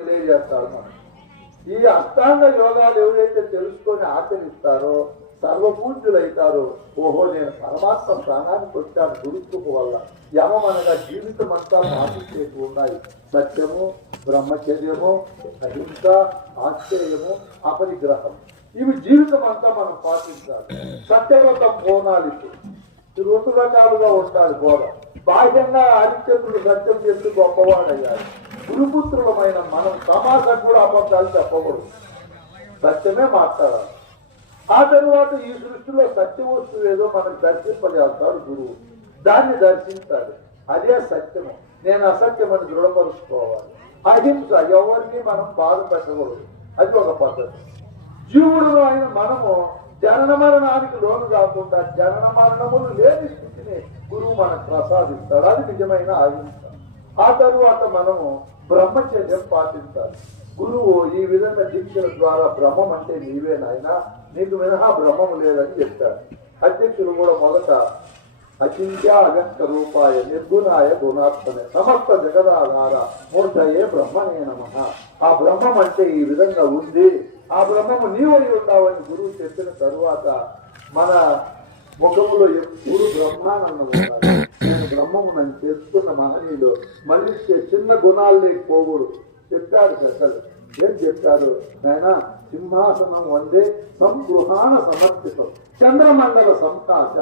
తెలియజేస్తారు ఈ అష్టాంగ యోగాలు ఎవరైతే తెలుసుకొని ఆచరిస్తారో సర్వపూజ్యులైతారో ఓహో నేను పరమాత్మ ప్రాణానికి వచ్చాను గురుత్వపు వల్ల. యమం అనగా జీవితం అంతా ఆశించేవి ఉన్నాయి. సత్యము బ్రహ్మచర్యము అహింస ఆశ్చర్యము అపరిగ్రహం ఇవి జీవితం అంతా మనం పాటించాలి. సత్యవ్రతం బోనాలికి రెండు రకాలుగా ఉంటాడు బోధ బాహ్యంగా హరిశ్చంద్రుడు సత్యం చేస్తూ గొప్పవాడయ్యాడు. గురుపుత్రులమైన మనం సమాజం కూడా అబద్ధాలు చెప్పకూడదు. సత్యమే మాట్లాడాలి. ఆ తరువాత ఈ సృష్టిలో సత్య వస్తువు ఏదో మనం దర్శింపజేస్తాడు గురువు. దాన్ని దర్శించాలి. అదే సత్యము. నేను అసత్యమని దృఢపరుచుకోవాలి. అహింస ఎవరిని మనం బాధ పెట్టకూడదు. అది ఒక పద్ధతి. జీవుడు అయిన మనము జనన మరణానికి లోను కాకుండా జనన మరణములు లేని స్థితిని గురువు మనకు ప్రసాదిస్తాడు. అది నిజమైన అహింస. ఆ తరువాత మనము బ్రహ్మచర్యం పాటించాలి గురువు ఈ విధంగా దీక్షల ద్వారా బ్రహ్మం అంటే నీవే నాయన నీకు మినహా బ్రహ్మం లేదని చెప్పాడు. అధ్యక్షులు కూడా మొదట అచింత్య అగంత రూపాయ నిర్గుణాయ గుణాత్మనే సమస్త జగదాధార మూర్ధయే బ్రహ్మనే నమ. ఆ బ్రహ్మం అంటే ఈ విధంగా ఉంది. ఆ బ్రహ్మము నీవై ఉన్నావని గురువు చెప్పిన తరువాత మన ముఖములో ఎప్పుడు బ్రహ్మానందం ఉండాలి. నేను నన్ను తెలుసుకున్న మహనీయుడు మనిషి చిన్న గుణాలే పోగుడు చెప్పాడు పెద్దలు ఏం చెప్పారు ఆయన సింహాసనం వందే సంగృహాన సమర్పితం. చంద్రమండల సంకాశ.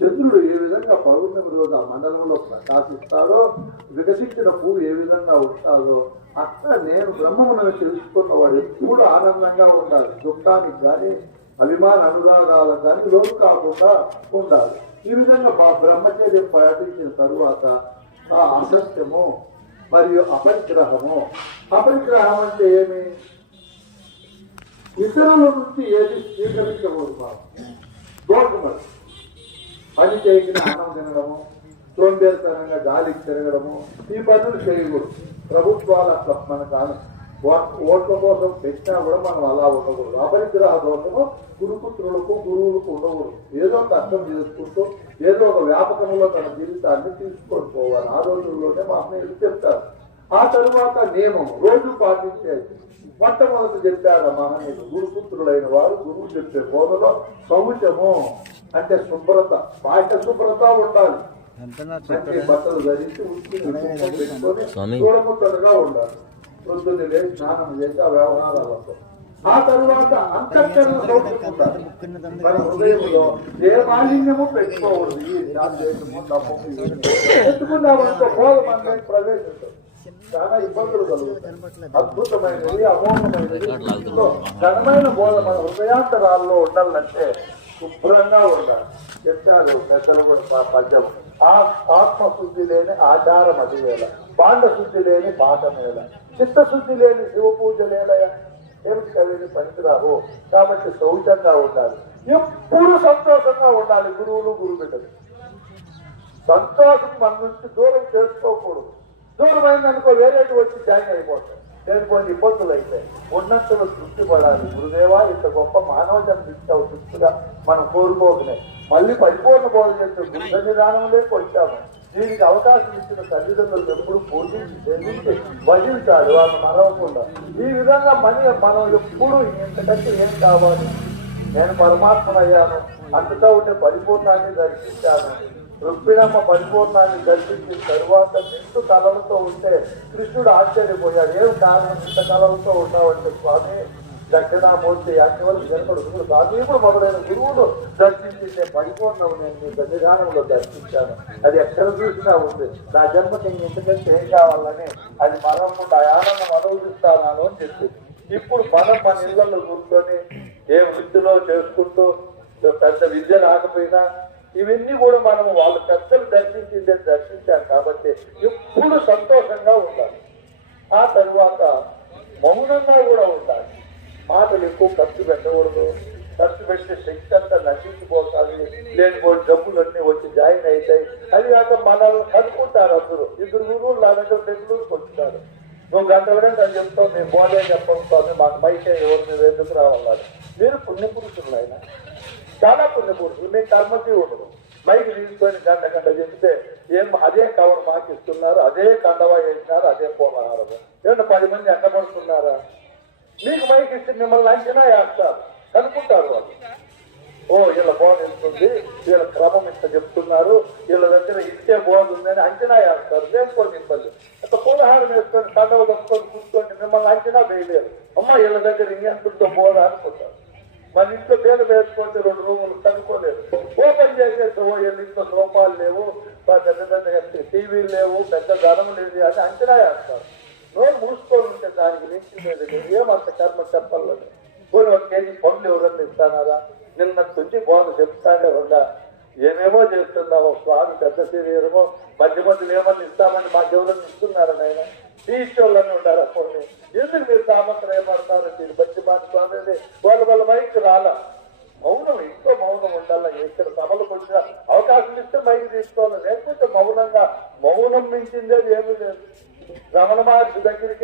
చంద్రుడు ఏ విధంగా పౌర్ణమి రోజు ఆ మండలంలో ప్రకాశిస్తాడో వికసించిన పువ్వు ఏ విధంగా ఉంటారో అట్లా నేను బ్రహ్మమునని తెలుసుకున్నవాడు ఎప్పుడు ఆనందంగా ఉండాలి. దుఃఖానికి కానీ అభిమాన అనురాగాలకు కానీ లోటు కాకుండా ఉండాలి. ఈ విధంగా మా బ్రహ్మచర్యం పాటించిన తరువాత ఆ అసత్యము మరియు అపరిగ్రహము. అపరిగ్రహం అంటే ఏమి? ఇతరుల నుంచి ఏది స్వీకరించకూడదు మనం పని చేయకుండా అన్నం తినడము సోంబేరితనంగా గాలికి తిరగడము ఈ పనులు చేయకూడదు. ప్రభుత్వాలు అట్లా మన ఆన- ఓట్ల కోసం పెట్టినా కూడా మనం అలా ఉండకూడదు. అపరిగ్రహ దోషము గురుపుత్రులకు గురువులకు ఉండకూడదు. ఏదో ఒక అర్థం చేసుకుంటూ ఏదో ఒక వ్యాపకంలో తన జీవితాన్ని తీసుకొని పోవాలి. ఆ రోజుల్లోనే మా అన్నయ్యలు చెప్తారు. ఆ తరువాత నియమం రోజు పాటించేది మొట్టమొదటి చెప్పారు మహనీయులు గురుపుత్రులైన వారు గురువు చెప్పే బోధలో శౌచము అంటే శుభ్రత బాహ్య శుభ్రత ఉండాలి. బట్టలు ధరించి. చూడముచ్చటగా ఉండాలి. ప్రొద్దున్నే లేచి స్నానం చేసి ఆ వ్యవహారాలతో ఆ తరువాత అంతఃకరణ మన హృదయంలో ఏ మాలిన్యము పెట్టుకోకూడదు. ఈ. పెట్టుకున్నామంటే బోధ మన ప్రవేశించదు. చాలా ఇబ్బందులు కలుగుతాయి. అద్భుతమైనది అమోఘమైనది. ఘనమైన బోధ మన హృదయాంతరాల్లో ఉండాలంటే శుభ్రంగా ఉండాలి. చెప్తారు పెద్దలు కూడా పద్యం. ఆ- ఆత్మశుద్ధి లేని ఆచారం అది వేళ బాండ శుద్ధి లేని పాఠమేళ చిత్తశుద్ధి లేని శివ పూజ లేలయ ఏమిటి కవిని పనికిరావు. కాబట్టి శౌచంగా ఉండాలి. ఎప్పుడు సంతోషంగా ఉండాలి గురువులు గురు బిడ్డలు సంతోషం మన నుంచి దూరం చేసుకోకూడదు. దూరం అయిందనుకో వేరేటి వచ్చి జాయిన్ అయిపోతాయి. లేనిపోయిన ఇబ్బందులు అయితే ఉన్నంతలో తృప్తి పడాలి. గురుదేవా ఇంత గొప్ప మానవ జన్మ ఇచ్చావు తృప్తిగా మనం కోరుకోకనే. మళ్ళీ పరిపూర్ణ బోధ చేస్తే గురు సన్నిధానం లేకొచ్చాము దీనికి అవకాశం ఇచ్చిన తల్లిదండ్రులు ఎప్పుడు పూజించి చెల్లించి వహించాడు వాళ్ళు మరవకుండా. ఈ విధంగా మన మనం ఎప్పుడు ఇంతకంటే ఏం కావాలి? నేను పరమాత్మనయ్యాను. అంతటా ఉండే పరిపూర్ణాన్ని దర్శించాను. రుక్మిణమ్మ పరిపూర్ణాన్ని దర్శించిన తరువాత నిండు కళలతో ఉంటే కృష్ణుడు ఆశ్చర్యపోయాడు. ఏం కారణం ఇంత కళలతో ఉన్నావంటే స్వామి దక్షిణామూర్తి యాజ్ఞవల్లి జనకుడు సాధీపుడు మొదలైన గురువులు దర్శించే పరిపూర్ణం నేను మీ సన్నిధానంలో దర్శించాను. అది ఎక్కడ చూసినా ఉంది. నా జన్మకి ఎందుకంటే ఏం కావాలని అది మరవకుండా ఆనందం అనుభవిస్తాను అని చెప్పి ఇప్పుడు మనం మన ఇళ్ళలో కూర్చొని ఏ వృద్ధిలో చేసుకుంటూ పెద్ద విద్య రాకపోయినా ఇవన్నీ కూడా మనం వాళ్ళ పెద్దలు దర్శించిందే దర్శించాం కాబట్టి ఎప్పుడు సంతోషంగా ఉండాలి. ఆ తరువాత మౌనంగా కూడా ఉండాలి. మాటలు ఎక్కువ ఖర్చు పెట్టకూడదు. ఖర్చు పెట్టే శక్తి అంతా నశించిపోతాది. డబ్బులు అన్నీ వచ్చి జాయిన్ అవుతాయి అది కాక మనల్ని కనుక్కుంటారు అందరూ. ఇద్దరు గురువులు నా దగ్గర బెంగళూరుకి వచ్చుతారు నువ్వు గంటలుగా అని చెప్తావు మేము బోధే చెప్పండి మాకు మైకే ఎవరు మీరు ఎందుకు రావాలని మీరు పుణ్యపురుషులు ఆయన. చాలా పుణ్యపురుషులు. మేము కర్మజీవుడు మైక్ తీసుకొని గంట గంట చెప్తే ఏం అదే కవర్ మాకు ఇస్తున్నారు అదే కండవా వేసినారు అదే పోలహారం ఏమన్నా పది మిమ్మల్ని అంచనా వేస్తారు. కనుక్కుంటారు వాళ్ళు. ఓ వీళ్ళ బోధ వెళ్తుంది వీళ్ళ క్రమం ఇంత చెప్తున్నారు? వీళ్ళ దగ్గర ఇంతే బాగుంది అని అంచనా వేస్తారు. చేసుకోండి మిమ్మల్ని. అంత పూలహారం వేసుకొని పండగ కప్పుకొని కూర్చోండి. మిమ్మల్ని అంచనా వేయలేరు. అమ్మ వీళ్ళ దగ్గర ఇంకెంతుందో బోధ అనుకుంటారు. మన ఇంట్లో పేరు వేసుకుంటే రెండు రూములు కనుక్కోలేదు. ఓపెన్ చేసేసి ఓ వీళ్ళ ఇంట్లో రూపాయలు లేవు. పెద్ద పెద్ద టీవీలు లేవు. పెద్ద ధనం లేదు అని అంచనా వేస్తారు. నోరు మూసుకొని దానికి మించి లేదు. ఏమంత కర్మ చెప్పలేదు పోనీ ఒక కేజీ పండ్లు ఎవరన్నా ఇస్తానారా? నిన్న తుంచి బాగుంది చెప్తానే ఉందా ఏమేమో చేస్తున్నావు స్వామి పెద్ద శరీరమో మధ్య మధ్యలో ఏమన్నా ఇస్తామని మాకెవరన్నా ఇస్తున్నారా నాయన? తీర్చోళ్ళని ఉండారా కొన్ని ఎందుకు మీరు తాపత్రయం పడతారు దీన్ని మంచి మాట స్వామి వాళ్ళ వాళ్ళ మైకి రాలా. మౌనం ఇంట్లో మౌనం ఉండాలా? ఇక్కడ సభలకు వచ్చిన అవకాశం ఇస్తే మైకి తీసుకోవాలి? లేకపోతే మౌనంగా మౌనం మించిందే ఏమీ లేదు. రమణ మహర్షి దగ్గరికి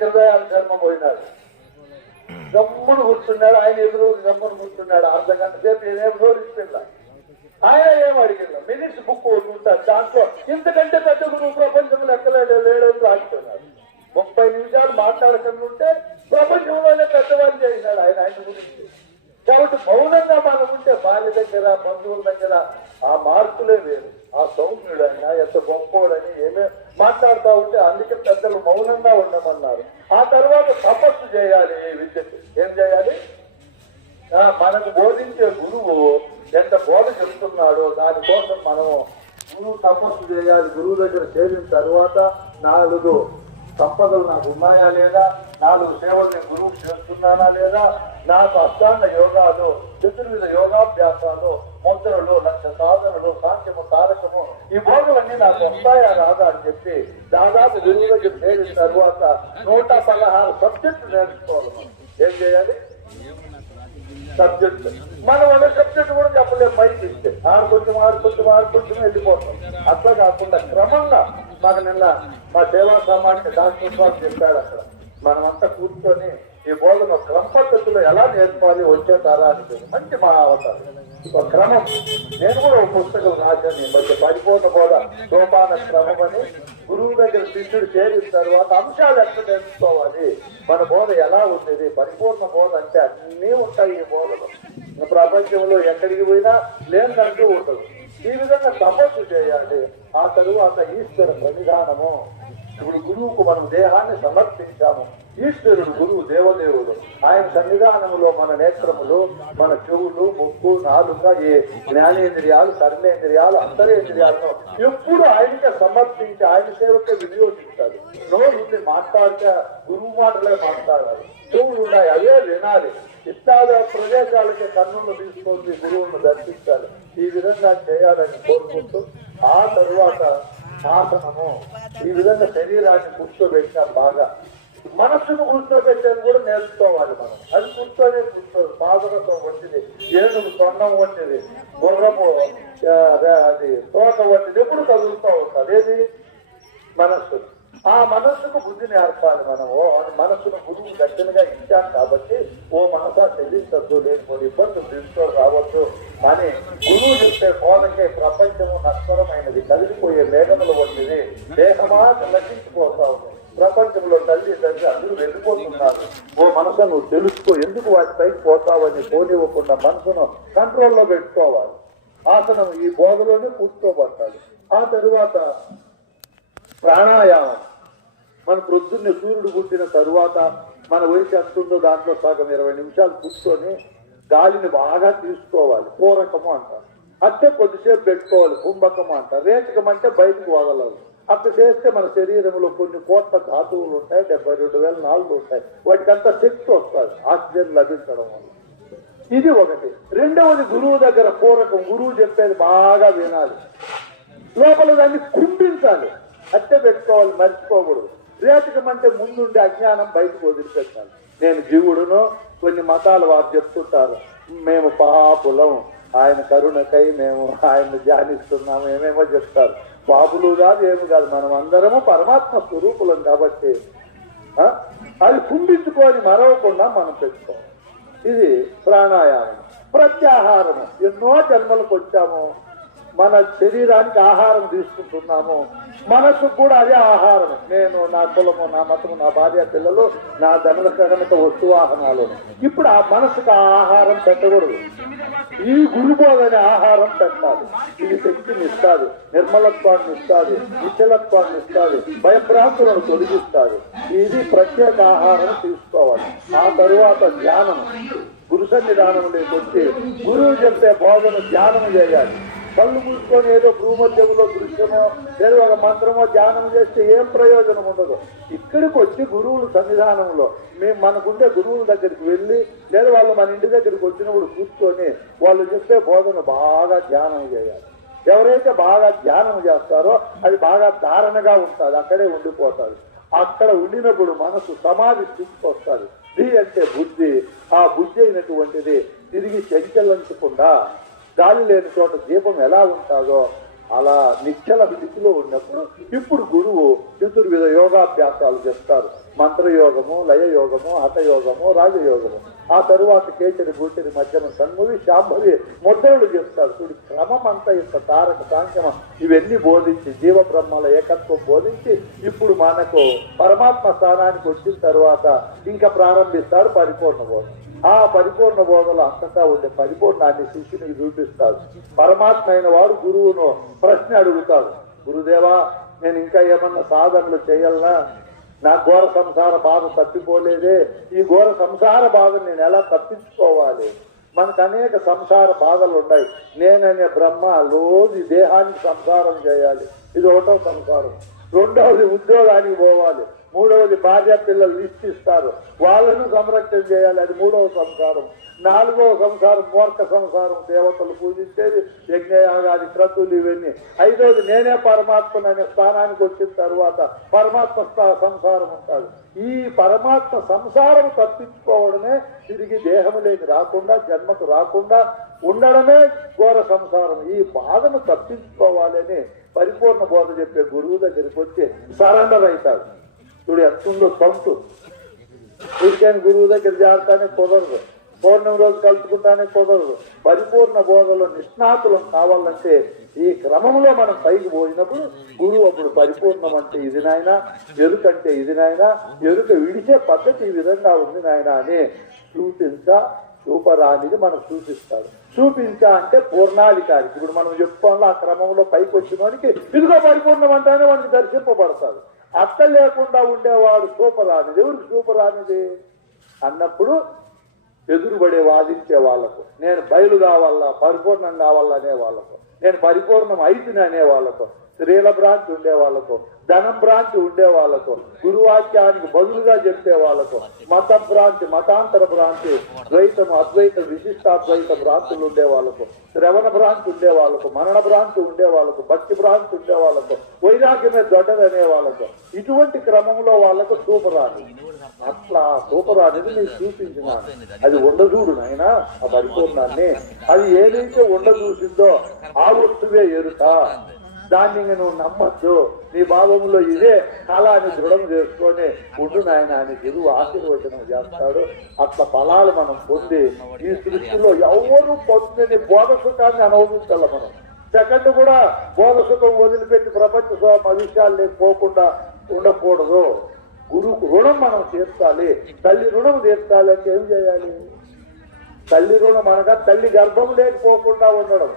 శంకరదయాల శర్మ పోయినాడు. గమ్మును కూర్చున్నాడు ఆయన ఎదురు గమ్మును కూర్చున్నాడు. అర్ధ గంట సేపు నేనేం ఆయన ఏం అడిగిందా మినిట్స్ బుక్ ఒకటి దాంట్లో ఇంతకంటే పెద్ద గురువు ప్రపంచంలో ఎక్కలేదు లేడని రాస్తున్నాడు. ముప్పై నిమిషాలు మాట్లాడకుండా ఉంటే ప్రపంచంలోనే పెద్దవాళ్ళు చేసినాడు ఆయన ఆయన గురించి. కాబట్టి మౌనంగా మనం ఉంటే భార్య దగ్గర బంధువుల దగ్గర ఆ మార్పులే వేరు. ఆ సౌమ్యుడైనా ఎంత గొప్పోడని ఏమే మాట్లాడుతూ ఉంటే అందుకే పెద్దలు మౌనంగా ఉండమన్నారు. ఆ తర్వాత తపస్సు చేయాలి ఈ విద్యకు. ఏం చేయాలి? మనకు బోధించే గురువు ఎంత బోధ చెప్తున్నాడో దానికోసం మనము గురువు తపస్సు చేయాలి గురువు దగ్గర చేరిన తర్వాత నాలుగు సంపదలు నాకు ఉన్నాయా లేదా? నాలుగు సేవలు నేను గురువు చేస్తున్నానా లేదా? నాకు అష్టాంగ యోగాలు చతుర్విధ యోగాభ్యాసాలు ముద్రలు లక్ష సాధనలు సాంఖ్యము తారకము ఈ బోధలన్నీ నాకు వస్తాయా రాదా అని చెప్పి దాదాపు గురువు దగ్గర చేరిన తర్వాత నూట పదహారు సబ్జెక్టు నేర్చుకోవాలి. ఏం చేయాలి? సబ్జెక్ట్. మనం అనే సబ్జెక్ట్ కూడా చెప్పలేము మైక్ ఇస్తే. ఆడుకుంటూ ఆడుకుంటూ ఆడుకుంటూ వెళ్ళిపోతాం. అట్లా కాకుండా క్రమంగా మాకు నిన్న మా సేవా సమాజం డాక్టర్ సార్ చెప్పాడు అక్కడ. మనమంతా కూర్చొని ఈ బోధన క్రమ పద్ధతిలో ఎలా నేర్పాలి వచ్చే తరానికి మంచి మా అవతారం ఒక క్రమం. నేను కూడా ఒక పుస్తకం రాశాను ఈ మధ్య పరిపూర్ణ బోధ. సోపాన క్రమం అని. గురువు దగ్గర శిష్యుడు చేరిన తర్వాత అంశాలు ఎక్కడ నేర్చుకోవాలి? మన బోధ ఎలా ఉండేది? పరిపూర్ణ బోధ అంటే అన్నీ ఉంటాయి ఈ బోధలు. ప్రపంచంలో ఎక్కడికి పోయినా లేదంటూ ఉండదు. ఈ విధంగా తపస్సు చేయాలి. ఆ తరువాత ఈశ్వర సన్నిధానము ఇప్పుడు గురువుకు మనం దేహాన్ని సమర్పించాము. ఈశ్వరుడు గురువు దేవదేవుడు. ఆయన సన్నిధానములో మన నేత్రములు మన చెవులు ముక్కు నాలుక ఏ జ్ఞానేంద్రియాలు కర్మేంద్రియాలు అంతరేంద్రియాలను ఎప్పుడు ఆయనకే సమర్పించి ఆయన సేవకే వినియోగిస్తారు నోరు ఉండి మాట్లాడితే గురువు మాటలే మాట్లాడాలి. చెవులు ఉన్నాయి అవే వినాలి. ఇత్యాద ప్రదేశాలకి కన్నులు తీసుకొని గురువును దర్శించాలి. ఈ విధంగా చేయాలని కోరుకుంటూ ఆ తరువాత ఆసనము ఈ విధంగా శరీరాన్ని కూర్చోబెట్టినా బాగా. మనస్సును కూర్చోబెట్టేది కూడా నేర్చుకోవాలి మనం. అది కూర్చోనే కూర్చోదు. పాదలతో వంటిది ఏనుగు సొన్నం వంటిది గుర్రపు అది తోట వంటిది ఎప్పుడు కదులుతూ ఉంటుంది. ఏది? మనస్సు. ఆ మనస్సుకు బుద్ధి నేర్పాలి మనం ఓ మనస్సును గురువు దక్షిణగా ఇచ్చాం కాబట్టి ఓ మనసా చెల్లించద్దు లేకపోతే ఇబ్బందులు తెలుసుకో రావచ్చు అని గురువు చెప్పే బోధకే ప్రపంచము నష్టమైనది కదిలిపోయే మేఘములు వంటిది దేహమా నశించిపోతా ప్రపంచంలో తల్లి తండ్రి అందరూ వెళ్ళిపోతున్నారు. ఓ మనసు నువ్వు తెలుసుకో ఎందుకు వాటిపైకి పోతావని పోనివ్వకుండా మనసును కంట్రోల్లో పెట్టుకోవాలి. ఆసనం ఈ బోధలోనే కూర్చోబట్టాలి ఆ తరువాత ప్రాణాయామం. మన ప్రొద్దున్నే సూర్యుడు పుట్టిన తరువాత మన వయసు ఎంత ఉందో దాంట్లో సగం ఇరవై నిమిషాలు కూర్చొని గాలిని బాగా తీసుకోవాలి. పూరకము అంటారు. అట్టే కొద్దిసేపు పెట్టుకోవాలి. కుంభకము అంటారు. రేచకం అంటే బయటకు వదలదు అట్లా చేస్తే మన శరీరంలో కొన్ని కోట్ల ధాతువులు ఉంటాయి. డెబ్బై రెండు వేల నాలుగు ఉంటాయి. వాటికంతా శక్తి వస్తుంది. ఆక్సిజన్ లభించడం వల్ల. ఇది ఒకటి. రెండవది గురువు దగ్గర పూరకం గురువు చెప్పేది బాగా వినాలి. లోపల దాన్ని కుంభించాలి. అట్టే పెట్టుకోవాలి మర్చిపోకూడదు. రేచకం అంటే ముందుండే అజ్ఞానం బయటకు వదిలిపెట్టాలి. నేను జీవుడును కొన్ని మతాలు వారు చెప్తుంటారు మేము పాపులం ఆయన కరుణకై మేము ఆయన ధ్యానిస్తున్నాము ఏమేమో చెప్తారు. పాపులు కాదు ఏమి కాదు మనం అందరము పరమాత్మ స్వరూపులం కాబట్టి అది కుంభించుకొని మరవకుండా మనం పెట్టుకోవాలి. ఇది ప్రాణాయామం ప్రత్యాహారము. ఎన్నో జన్మలకు వచ్చాము. మన శరీరానికి ఆహారం తీసుకుంటున్నాము. మనసు కూడా అదే ఆహారం. నేను నా కులము నా మతము నా భార్య పిల్లలు నా ధనుల కనుక వస్తు వాహనాలు. ఇప్పుడు ఆ మనసుకు ఆ ఆహారం పెట్టకూడదు. ఈ గురుబోధనే ఆహారం పెట్టాలి. ఇది శక్తిని ఇస్తాది. నిర్మలత్వాన్ని ఇస్తాది. నిశ్చలత్వాన్ని ఇస్తాది. భయభ్రాంతులను తొలగిస్తాది. ఇది ప్రత్యేక ఆహారం తీసుకోవాలి. ఆ తరువాత ధ్యానం. గురు సన్నిధానం లేకొచ్చి గురువు చెప్పే బోధన ధ్యానం చేయాలి. కళ్ళు మూసుకొని ఏదో భూమధ్యంలో దృశ్యమో లేదా ఒక మంత్రమో ధ్యానం చేస్తే ఏం ప్రయోజనం ఉండదు. ఇక్కడికి వచ్చి గురువుల సన్నిధానంలో మేము మనకుండే గురువుల దగ్గరికి వెళ్ళి లేదా వాళ్ళు మన ఇంటి దగ్గరికి వచ్చినప్పుడు కూర్చొని వాళ్ళు చెప్పే బోధన బాగా ధ్యానం చేయాలి. ఎవరైతే బాగా ధ్యానం చేస్తారో అది బాగా ధారణగా ఉంటుంది అక్కడే ఉండిపోతారు. అక్కడ ఉండినప్పుడు మనసు సమాధి స్థితికి ది ధీ అంటే బుద్ధి. ఆ బుద్ధి అయినటువంటిది తిరిగి చంచలించకుండా గాలి లేని చోట దీపం ఎలా ఉంటుందో అలా నిశ్చల స్థితిలో ఉన్నప్పుడు ఇప్పుడు గురువు చతుర్విధ యోగాభ్యాసాలు చేస్తారు. మంత్రయోగము లయయోగము హఠయోగము రాజయోగము. ఆ తరువాత కేచరి భూచరి మధ్యమ సన్మువి శాంభవి ముద్రలు చేస్తారు. చూడు క్రమం అంతా యొక్క తారక సాంక్షమం ఇవన్నీ బోధించి జీవ బ్రహ్మల ఏకత్వం బోధించి ఇప్పుడు మనకు పరమాత్మ స్థానానికి వచ్చిన తర్వాత ఇంకా ప్రారంభిస్తారు పరిపూర్ణ బోధన. ఆ పరిపూర్ణ బోధలు అంతటా ఉండే పరిపూర్ణాన్ని శిష్యునికి చూపిస్తాడు. పరమాత్మ అయిన వాడు గురువును ప్రశ్న అడుగుతాడు. గురుదేవా నేను ఇంకా ఏమన్నా సాధనలు చేయాలనా? నా ఘోర సంసార బాధ తప్పిపోలేదే. ఈ ఘోర సంసార బాధను నేను ఎలా తప్పించుకోవాలి? మనకు అనేక సంసార బాధలు ఉన్నాయి. నేననే బ్రహ్మ రోజు దేహానికి సంసారం చేయాలి. ఇది ఒకటో సంసారం. రెండవది ఉద్యోగానికి పోవాలి. మూడవది భార్య పిల్లలు లిస్ట్ ఇస్తారు వాళ్ళను సంరక్షణ చేయాలి. అది మూడవ సంసారం. నాలుగవ సంసారం మూర్ఖ సంసారం. దేవతలు పూజించేది యజ్ఞయాగాది క్రతువులు ఇవన్నీ. ఐదవది నేనే పరమాత్మను అనే స్థానానికి వచ్చిన తర్వాత పరమాత్మ స్థా- సంసారం ఉంటుంది. ఈ పరమాత్మ సంసారం తప్పించుకోవడమే తిరిగి దేహములేకి రాకుండా జన్మకు రాకుండా ఉండడమే ఘోర సంసారం. ఈ బాధను తప్పించుకోవాలని పరిపూర్ణ బోధ చెప్పే గురువు దగ్గరికి వచ్చి సరెండర్ అవుతాడు. చూడు ఎంతుందో సొంతు వీరికైనా గురువు దగ్గర చేరతానే కుదరదు. పౌర్ణమి రోజు కలుసుకుంటానే కుదరదు. పరిపూర్ణ బోధలో నిష్ణాతులం కావాలంటే ఈ క్రమంలో మనం పైకి పోయినప్పుడు గురువు అప్పుడు పరిపూర్ణం అంటే ఇది నాయన ఎరుకంటే ఇది నాయన ఎరుక విడిచే పద్ధతి ఈ విధంగా ఉంది నాయన అని చూపించా చూపరానిది మనం చూపిస్తాడు చూపించా అంటే పూర్ణాధికారి ఇప్పుడు మనం చెప్పుకోవాలి ఆ క్రమంలో పైకి వచ్చినవానికి ఇదిగో పరిపూర్ణం అంటేనే వాడికి దర్శింపబడతాడు. అత్త లేకుండా ఉండేవాడు చూపరానిది ఎవరికి చూపరానిది అన్నప్పుడు ఎదురుబడే వాదించే వాళ్ళకు. నేను బయలు కావాలా పరిపూర్ణం కావాలనే వాళ్ళకు. నేను పరిపూర్ణం అయితుని అనే వాళ్ళకు స్త్రీల భ్రాంతి ఉండే వాళ్ళకు ధనం భ్రాంతి ఉండే వాళ్ళకు గురువాక్యానికి బదులుగా చెప్పే వాళ్ళకు మత భ్రాంతి మతాంతర భ్రాంతి ద్వైతం అద్వైత విశిష్టాద్వైత భ్రాంతులు ఉండే వాళ్ళకు శ్రవణ భ్రాంతి ఉండే వాళ్ళకు మరణ భ్రాంతి ఉండే వాళ్ళకు భక్తి భ్రాంతి ఉండే వాళ్ళకు వైరాగ్యమే దొడ్డదనే వాళ్ళకు ఇటువంటి క్రమంలో వాళ్ళకు సూపరాని అట్లా సూపరానిది నేను చూపించినాను అది ఉండదూడు నాయన ఆ పరిపూర్ణాన్ని. అది ఏదైతే ఉండదూసిందో ఆ వస్తువే ఎరుట దాన్ని నువ్వు నమ్మద్దు. నీ భావంలో ఇదే కాలాన్ని దృఢం చేసుకొని ఉండు నాయన అని ఎదురు ఆశీర్వచనం చేస్తాడు. అట్ల ఫలాలు మనం పొంది ఈ సృష్టిలో ఎవరు పొందని బోధ సుఖాన్ని అనుభవించాల మనం. సెకండ్ కూడా బోధ సుఖం వదిలిపెట్టి ప్రపంచ విషయాలు పోకుండా ఉండకూడదు. గురు రుణం మనం తీర్చాలి. తల్లి రుణం తీర్చాలి అంటే ఏం చేయాలి? తల్లి రుణం అనగా తల్లి గర్భం లేకపోకుండా ఉండడం.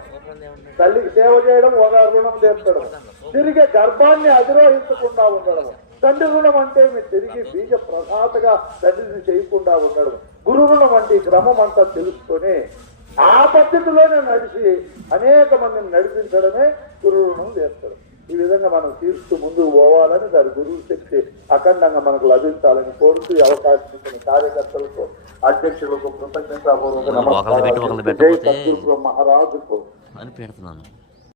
తల్లికి సేవ చేయడం ఒక రుణం తీర్చడం తిరిగి గర్భాన్ని అధిరోహించకుండా ఉండడం. తండ్రి రుణం అంటే మీరు తిరిగి బీజ ప్రసాదగా తండ్రిని చేయకుండా ఉండడం. గురు రుణం అంటే ఈ క్రమం అంతా తెలుసుకొని ఆ పద్ధతిలోనే నడిచి అనేక మందిని నడిపించడమే గురు రుణం తీర్చడం ఈ విధంగా మనం తీర్చు ముందుకు పోవాలని దాని గురువు శక్తి అఖండంగా మనకు లభించాలని కోరుతూ ఈ అవకాశం ఇచ్చిన కార్యకర్తలకు అధ్యక్షులకు కృతజ్ఞతాపూర్వక సద్గురు మహారాజుకు అని పెడుతున్నాను.